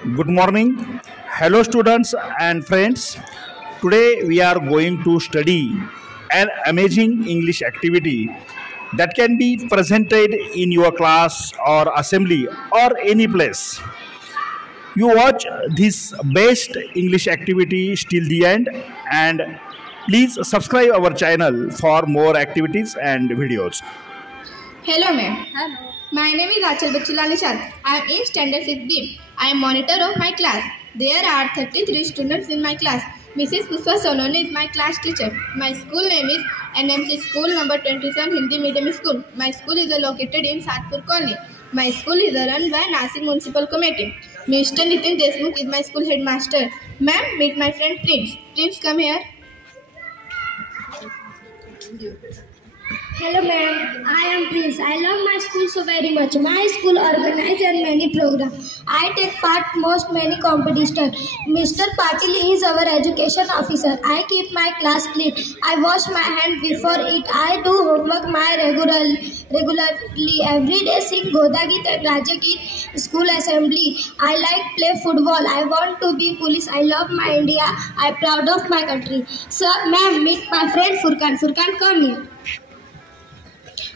Good morning. Hello, students and friends. Today we are going to study an amazing English activity that can be presented in your class or assembly or any place. You watch this best English activity till the end and please subscribe our channel for more activities and videos. Hello ma'am. Hello. My name is Achal Bachulani Shad. I am in standard 6B. I am monitor of my class. There are 33 students in my class. Mrs. Puspa Sononi is my class teacher. My school name is NMC School number 27 Hindi Medium School. My school is located in Satpur Colony. My school is run by Nasik Municipal Committee. Mr. Nitin Deshmukh is my school headmaster. Ma'am, meet my friend Prince. Prince, come here. Hello ma'am, I am Prince. I love my school so very much. My school organizes many programs. I take part most many competitions. Mr. Patil is our education officer. I keep my class clean. I wash my hands before it. I do homework regularly. Every day sing Goda Geet and Raja Geet school assembly. I like play football. I want to be police. I love my India. I am proud of my country. So ma'am, meet my friend Furkan. Furkan, come here.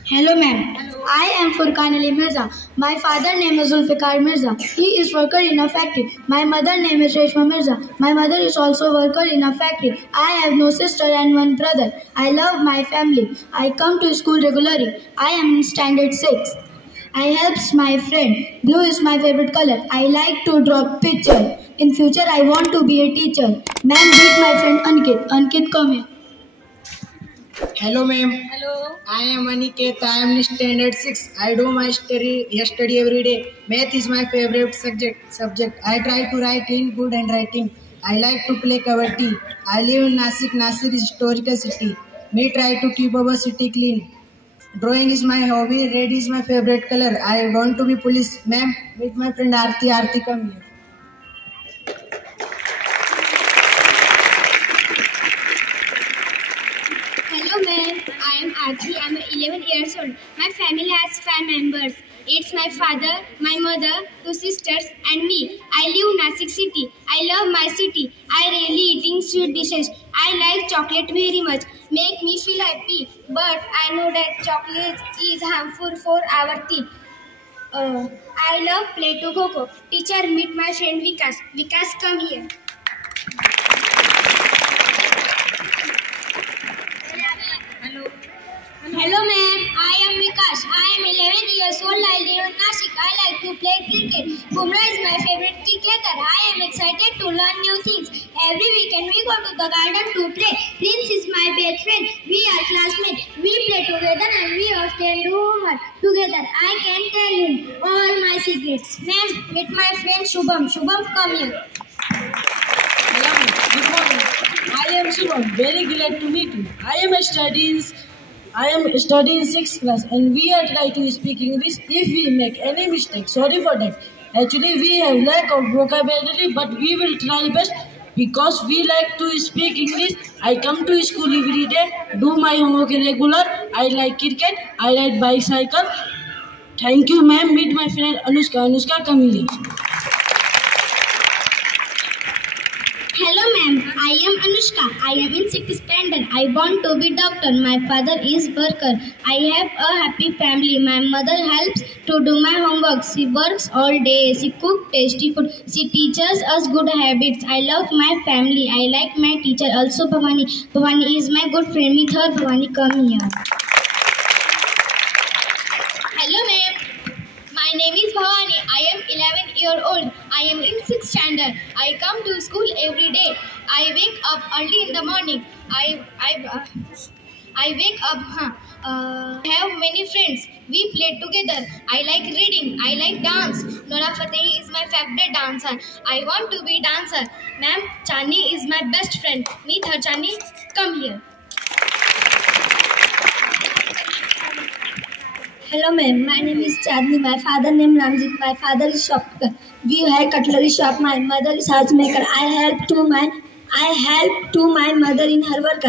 Hello ma'am, I am Furkan Ali Mirza. My father name is Zulfikar Mirza. He is worker in a factory. My mother name is Reshma Mirza. My mother is also worker in a factory. I have no sister and one brother. I love my family. I come to school regularly. I am in standard 6. I helps my friend. Blue is my favorite color. I like to draw picture. In future I want to be a teacher. Ma'am, meet my friend Ankit. Ankit, come here. Hello ma'am. Hello. I am Aniket. I am in standard 6. I do my study every day. Math is my favorite subject. I try to write in good handwriting. I like to play kabaddi. I live in Nasik. Nasik is historical city. Me try to keep our city clean. Drawing is my hobby. Red is my favorite color. I want to be police. Ma'am, meet my friend Aarti. Aarti, come here. Hello ma'am, I am Aarti. I am 11 years old. My family has 5 members. It's my father, my mother, 2 sisters and me. I live in Nasik city. I love my city. I really eating sweet dishes. I like chocolate very much. Make me feel happy. But I know that chocolate is harmful for our teeth. I love play to Coco. Teacher, meet my friend Vikas. Vikas, come here. Hello ma'am, I am Vikas. I am 11 years old. I live in Nasik. I like to play cricket. Bumrah is my favorite cricketer. I am excited to learn new things. Every weekend we go to the garden to play. Prince is my best friend. We are classmates. We play together and we often do homework together. I can tell him all my secrets. Ma'am, meet my friend Shubham. Shubham, come here. Hello, good morning. I am Shubham. Very glad to meet you. I am studying 6th class and we are trying to speak English. If we make any mistake, sorry for that. Actually, we have lack of vocabulary, but we will try best because we like to speak English. I come to school every day, do my homework regular. I like cricket. I ride bicycle. Thank you, ma'am. Meet my friend Anushka. Anushka, come here. Hello ma'am, I am Anushka. I am in 6th standard. I want to be doctor. My father is worker. I have a happy family. My mother helps to do my homework. She works all day. She cooks tasty food. She teaches us good habits. I love my family. I like my teacher also Bhavani. Bhavani is my good friend. Meet her. Bhavani, come here. Hello ma'am. My name is Bhavani. I am 11 years old. I am in 6th standard. I come to school every day. I wake up early in the morning. I wake up. Have many friends. We play together. I like reading. I like dance. Nora Fateh is my favorite dancer. I want to be dancer. Ma'am, Chani is my best friend. Meet her, Chani. Come here. Hello ma'am, my name is Chandni. My father name Ramjit. My father is shopkeeper. We have cutlery shop. My mother is housemaker. I help to my mother in her work.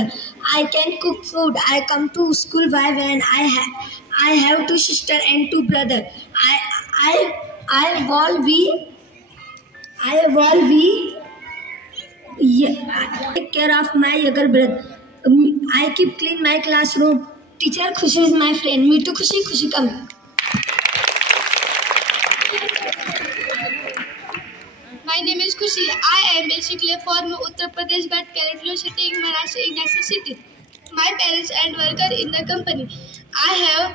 I can cook food. I come to school by van. I have 2 sisters and 2 brothers. I I will be take care of my younger brother. I keep clean my classroom. Teacher Khushi is my friend. Me too Khushi, Khushi come. My name is Khushi. I am basically from Uttar Pradesh but currently sitting in Maharashtra in Nashik city. My parents and worker in the company. I have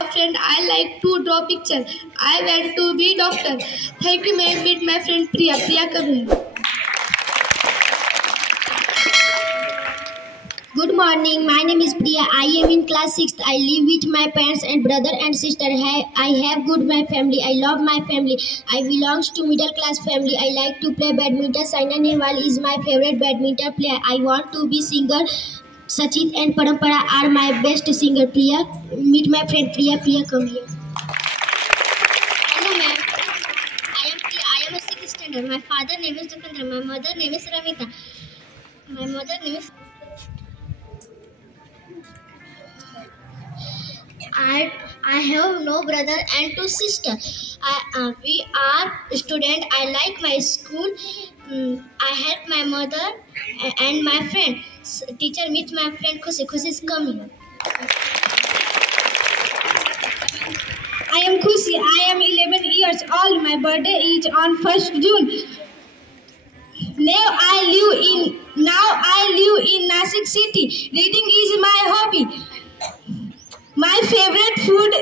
a friend. I like to draw picture. I want to be doctor. Thank you, ma'am. Meet my friend Priya. Priya, come here. Good morning. My name is Priya. I am in class 6th. I live with my parents and brother and sister. I have good my family. I love my family. I belongs to middle class family. I like to play badminton. Saina Nehwal is my favorite badminton player. I want to be singer. Sachit and Parampara are my best singer. Priya, meet my friend Priya. Priya, come here. Hello, ma'am. I am Priya. I am a 6th standard. My father name is Dukandra. My mother name is Ramita. My mother name is. I have no brother and two sisters. We are student. I like my school. I help my mother and my friend. Teacher meet my friend Khushi. Khushi is come here. I am Khushi. I am 11 years old. My birthday is on 1st June. Now I live in Nashik city. Reading is my hobby. My favorite food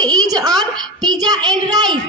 is on pizza and rice.